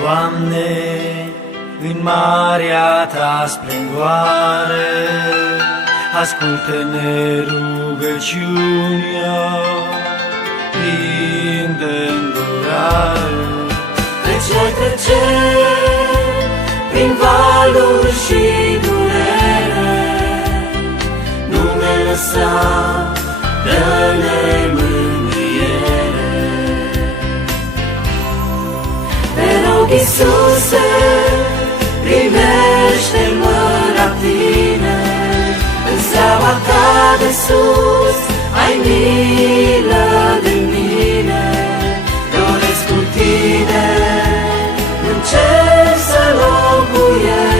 Doamne, în marea Ta splendoare, ascultă-ne rugăciunea, plin de îndurare. Căci noi trecem prin valuri și durere, nu ne lăsa, dă-ne mângâiere. Te rog, Iisuse, primește-mă la Tine, în seama Ta de sus, ai milă de mine. Doresc cu Tine, în cer să locuiesc,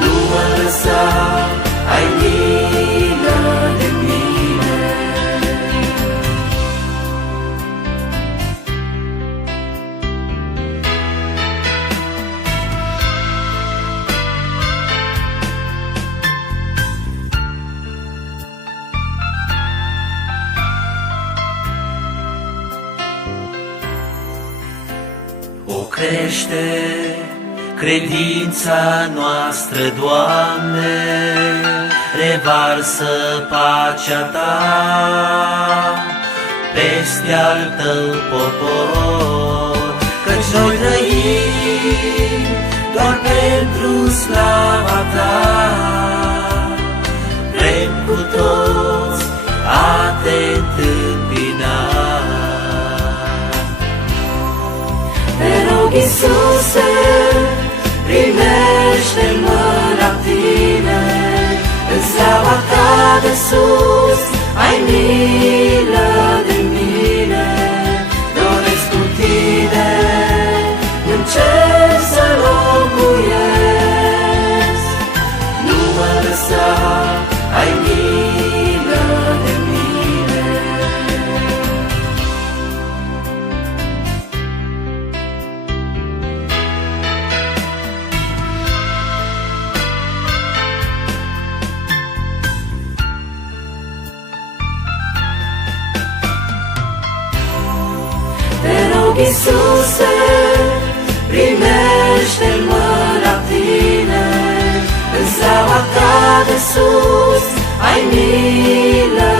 nu mă lăsa, ai milă de mine. O crește credința noastră, Doamne, revarsă pacea Ta peste al Tău popor, căci noi trăim doar pentru slava Ta. Vrem cu toți a Te întâmpina. Te rog, Iisuse, primește-mă la Tine, în seama Ta de sus, ai milă de mine. Doresc cu Tine, în cer să locuiesc, nu mă lăsa, ai milă de mine. Te rog, Iisuse, primește-mă la Tine, în seama Ta de sus, ai milă